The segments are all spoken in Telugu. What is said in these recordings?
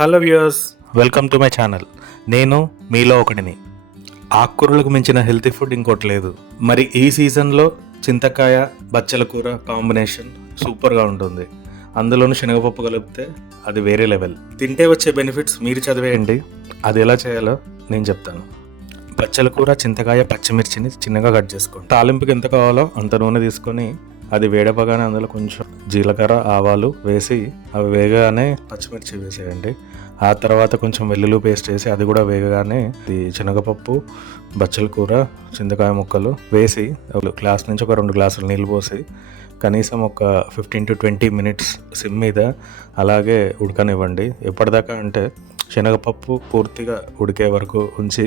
Hello viewers, welcome to my channel. నేను మీలో ఒకటిని. ఆకుకూరలకు మించిన హెల్తీ ఫుడ్ ఇంకోటి లేదు. మరి ఈ సీజన్లో చింతకాయ బచ్చల కూర కాంబినేషన్ సూపర్గా ఉంటుంది. అందులోనూ శనగపప్పు కలిపితే అది వేరే లెవెల్. తింటే వచ్చే బెనిఫిట్స్ మీరు చదివేయండి. అది ఎలా చేయాలో నేను చెప్తాను. బచ్చల కూర, చింతకాయ, పచ్చిమిర్చిని చిన్నగా కట్ చేసుకోండి. తాలింపుకి ఎంత కావాలో అంత నూనె తీసుకొని అది వేడపగానే అందులో కొంచెం జీలకర్ర, ఆవాలు వేసి అవి వేగగానే పచ్చిమిర్చి వేసేయండి. ఆ తర్వాత కొంచెం వెల్లుల్లి పేస్ట్ వేసి అది కూడా వేగగానే ఇది శనగపప్పు, బచ్చల కూర, చింతకాయ ముక్కలు వేసి గ్లాస్ నుంచి ఒక 2 గ్లాసులు నీళ్ళు పోసి కనీసం ఒక 15 to 20 minutes సిమ్ మీద అలాగే ఉడకనివ్వండి. ఎప్పటిదాకా అంటే శనగపప్పు పూర్తిగా ఉడికే వరకు ఉంచి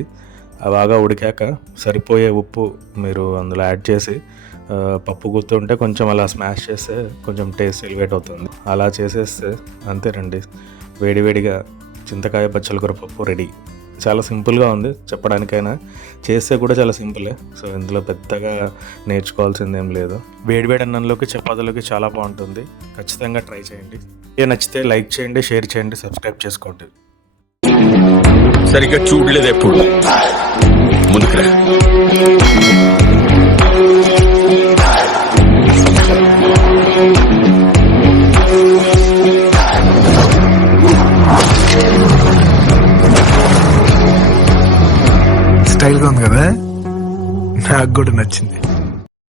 బాగా ఉడికాక సరిపోయే ఉప్పు మీరు అందులో యాడ్ చేసి పప్పు గుర్తుంటే కొంచెం అలా స్మాష్ చేస్తే కొంచెం టేస్ట్ ఎలివేట్ అవుతుంది. అలా చేసేస్తే అంతేనండి, వేడివేడిగా చింతకాయ బచ్చల కూర పప్పు రెడీ. చాలా సింపుల్గా ఉంది చెప్పడానికైనా, చేస్తే కూడా చాలా సింపులే. సో ఇందులో పెద్దగా నేర్చుకోవాల్సింది ఏం లేదు. వేడివేడి అన్నంలోకి, చపాతీలోకి చాలా బాగుంటుంది. ఖచ్చితంగా ట్రై చేయండి. ఏ నచ్చితే లైక్ చేయండి, షేర్ చేయండి, సబ్స్క్రైబ్ చేసుకోండి. సరిగ్గా చూడలేదు ఎప్పుడు ముందుకురా. స్టైల్గా ఉంది కదా, నాకు కూడా నచ్చింది.